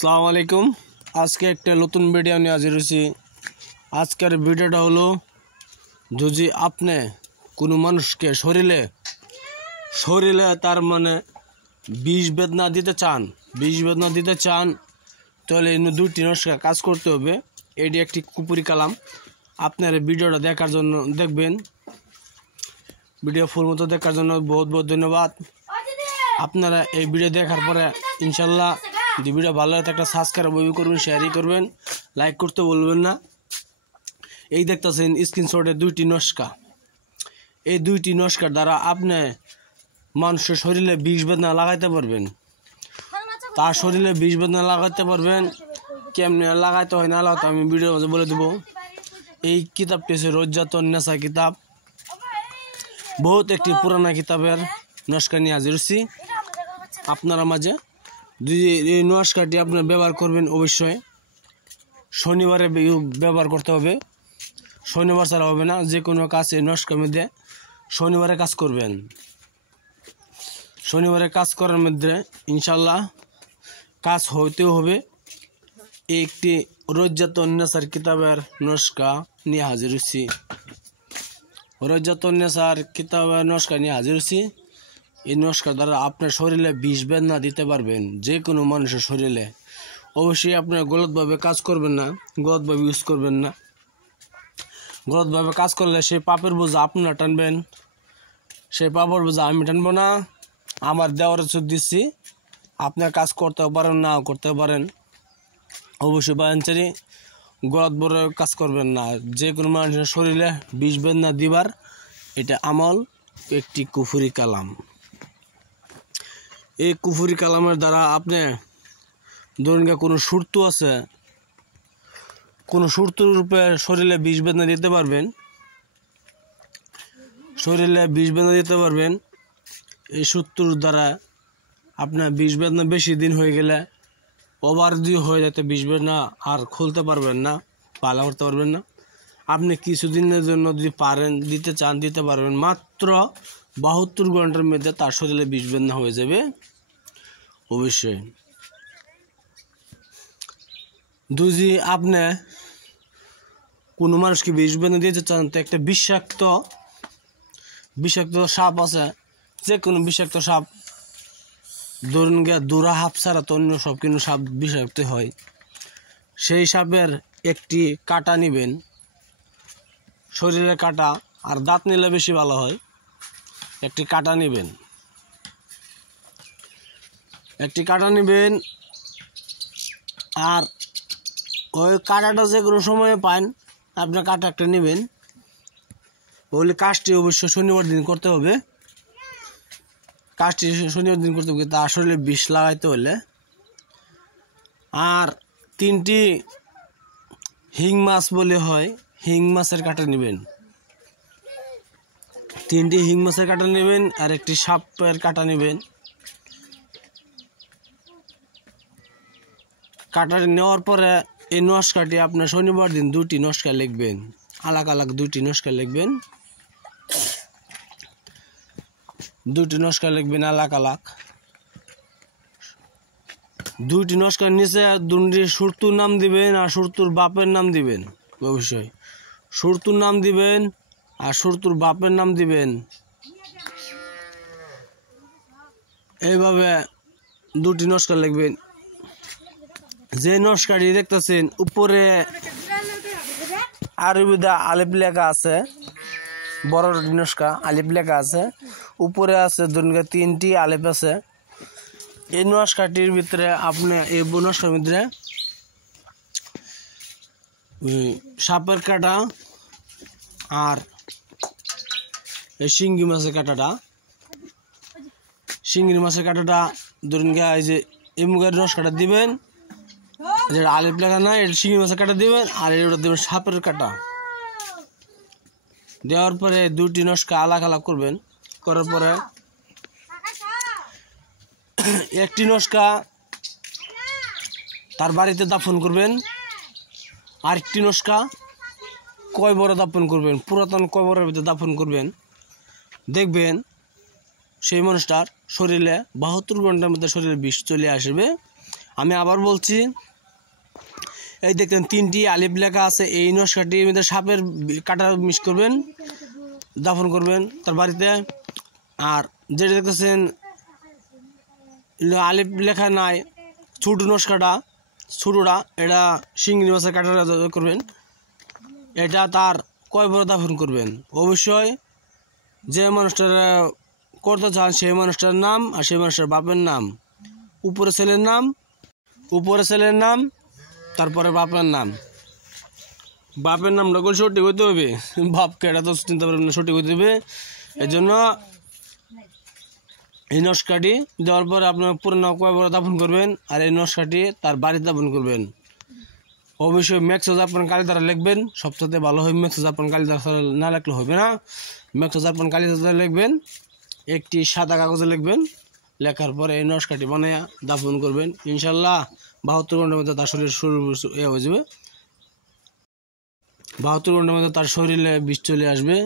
আসসালামু আলাইকুম। আজকে একটা নতুন ভিডিও নিয়ে হাজির হয়েছি। আজকের ভিডিওটা হলো, যদি আপনি কোনো মানুষকে শরীরে তার মানে বিষ বেদনা দিতে চান তাহলে এনে দুইটি নস্কা কাজ করতে হবে। এটি একটি কুপুরি কালাম। আপনার ভিডিওটা দেখার জন্য দেখবেন। ভিডিও ফুল মতো দেখার জন্য বহুত বহুত ধন্যবাদ। আপনারা এই ভিডিও দেখার পরে ইনশাল্লাহ যদি ভিডিও ভালো লাগে একটা সাবস্ক্রাইব করবেন, শেয়ারই করবেন, লাইক করতে বলবেন না। এই দেখতেছেন স্ক্রিনশটে দুইটি নস্কা। এই দুইটি নস্কার দ্বারা আপনি মানুষের শরীরে বিষ বেদনা লাগাইতে পারবেন। তার শরীরে বিষ বেদনা লাগাইতে পারবেন। কেমনে লাগাইতে হয় না লাগাতে আমি ভিডিওর মধ্যে বলে দেবো। এই কিতাবটি হচ্ছে রজ্জাতুন নেসা কিতাব। বহুত একটি পুরানা কিতাবের নস্কা নিয়ে হাজির হচ্ছি আপনারা মাঝে। যদি এই নস্কাটি আপনার ব্যবহার করবেন অবশ্যই শনিবারে ব্যবহার করতে হবে। শনিবার ছাড়া হবে না। যে কোনো কাজ এই নস্কার মধ্যে শনিবারে কাজ করবেন। শনিবারে কাজ করার মধ্যে ইনশাল্লাহ কাজ হইতেও হবে। একটি রজ্জাতুন নেসার কিতাবের নস্কা নিয়ে হাজির হচ্ছি। রজ্জাতুন নেসার কিতাবের নস্কা নিয়ে হাজির হচ্ছি। এই নস্কার দ্বারা আপনার শরীরে বিষ বেদনা দিতে পারবেন, যে কোনো মানুষের শরীরে। অবশ্যই আপনার গলতভাবে কাজ করবেন না, গলতভাবে ইউজ করবেন না। গলতভাবে কাজ করলে সেই পাপের বোঝা আপনারা টানবেন, সেই পাপের বোঝা আমি টানবো না। আমার দেওয়ার সুদ দিচ্ছি, আপনার কাজ করতেও পারেন না করতে পারেন। অবশ্যই বাঞ্চারি গলত বড় কাজ করবেন না। যে কোনো মানুষের শরীরে বিষ বেদনা দিবার এটা আমল একটি কুফরি কালাম। এই কুফরি কালামের দ্বারা আপনি ধরুন কোনো সুরতু আছে, কোনো সুরতুর রূপে শরীরে বিষ বেদনা দিতে পারবেন। শরীরে বিষ বেদনা দিতে পারবেন। এই সুরতুর দ্বারা আপনার বিষ বেদনা বেশি দিন হয়ে গেলে ওভার দিয়ে হয়ে যেতে বিষ বেদনা আর খুলতে পারবেন না, পালা করতে পারবেন না। আপনি কিছুদিনের জন্য যদি পারেন দিতে চান দিতে পারবেন। মাত্র 72 ঘন্টার মধ্যে তার শরীরে বিষ বেদনা হয়ে যাবে। অবশ্যই যদি আপনি কোনো মানুষকে বিষ বেদনা দিতে চান তো একটা বিষাক্ত সাপ আছে, যে কোনো বিষাক্ত সাপ, ধরুন দুরা সাপ ছাড়া তো অন্য সব কিন্তু সাপ বিষাক্ত হয়। সেই সাপের একটি কাঁটা নেবেন, শরীরের কাঁটা, আর দাঁত নিলে বেশি ভালো হয়। একটি কাঁটা নেবেন, আর ওই কাঁটাটা যে কোনো সময়ে পান আপনার কাঁটা একটা নেবেন। বলে কাজটি অবশ্য শনিবার দিন করতে হবে। কাজটি শনিবার দিন করতে হবে, তা আসলে বিষ লাগাইতে হলে। আর 3টি হিং মাছ বলে হয়, হিং মাছের কাঁটা নেবেন। 3টি হিং মাছের কাঁটা নেবেন আর একটি সাপের কাঁটা নেবেন। কাঁটা নেওয়ার পরে এই নস্কাটি আপনার শনিবার দিন 2টি নস্কা লিখবেন, আলাদা আলাদা 2টি নস্কা লিখবেন। 2টি নস্কা লিখবেন আলাদা আলাদা। 2টি নস্কার নিচে 2টি সুরতুর নাম দিবেন আর সুরতুর বাপের নাম দিবেন। অবশ্যই সুরতুর নাম দিবেন আর সুরতুর বাপের নাম দিবেন। এইভাবে 2টি নস্কা লিখবেন। যে নস্কাটি দেখতেছেন উপরে আরবিতে আলিফ লেখা আছে, বড় নস্কা আলিফ লেখা আছে, উপরে আছে ধরুন 3টি আলিফ আছে। এই নস্কাটির ভিতরে আপনি এই নস্কার ভিতরে সাপের কাঁটা আর এই শিঙ্গি মাছের কাঁটাটা ধরুন এই যে এই মুখের নস্কাটা দিবেন, যেটা আলিফ লেখা না এটা শিঙ্গি মাছের কাঁটা দিবেন, আর এটা দেবেন সাপের কাঁটা। দেওয়ার পরে 2টি নস্কা আলাদা আলাদা করবেন। করার পরে একটি নস্কা তার বাড়িতে দাফন করবেন, আরেকটি নস্কা কয়বরে দাফন করবেন, পুরাতন কয়বরের ভিতরে দাফন করবেন। দেখবেন সেই মানুষটার শরীরে 72 ঘন্টার মধ্যে শরীরে বিষ চলে আসবে। আমি আবার বলছি, এই দেখেন 3টি আলিফ লেখা আছে, এই নকশাটির মধ্যে সাপের কাটা মিস করবেন, দাফন করবেন তার বাড়িতে। আর যেটা দেখতেছেন আলিফ লেখা নাই, ছোট নকশাটা ছোটোটা, এটা শিঙ্গি মাছের কাটা করবেন, এটা তার কয় বড় দাফন করবেন। অবশ্যই যে মানুষটার করতে চান সেই মানুষটার নাম আর সেই মানুষটার বাপের নাম, উপরে ছেলের নাম তারপরে বাপের নামটা করে সঠিক হইতে হবে। বাপকে এটা তো চিন্তা করবেন না, সঠিক হইতে হবে। এই জন্য এই নকশাটি দেওয়ার পরে আপনার পুরনো কয় বড় দাফন করবেন, আর এই নকশাটি তার বাড়িতে দাফন করবেন। অবশ্যই ম্যাক্সো জাপান কালি দ্বারা লিখবেন, সবচেয়ে ভালো হয়। ম্যাক্সো জাপান কালি দ্বারা না লিখলে হবে না, ম্যাক্সো জাপান কালি দ্বারা লিখবেন, একটি সাদা কাগজে লিখবেন, লেখার পরে এই নকশাটি বানাইয়া দাফন করবেন। ইনশাল্লাহ 72 ঘন্টার মধ্যে তার শরীর হয়ে যাবে, 72 ঘন্টার মধ্যে তার শরীরে বিষ চলে আসবে।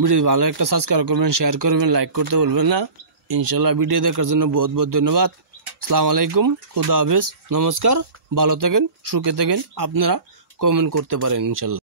ভিডিও ভালো একটা সাবস্ক্রাইব করবেন, শেয়ার করবেন, লাইক করতে বলবেন না। ইনশাল্লাহ ভিডিও দেখার জন্য বহুত বহুত ধন্যবাদ। আসসালামু আলাইকুম, খুদা হাফেজ, নমস্কার। ভালো থাকেন, সুখে থাকেন, আপনারা কমেন্ট করতে পারেন ইনশাল্লাহ।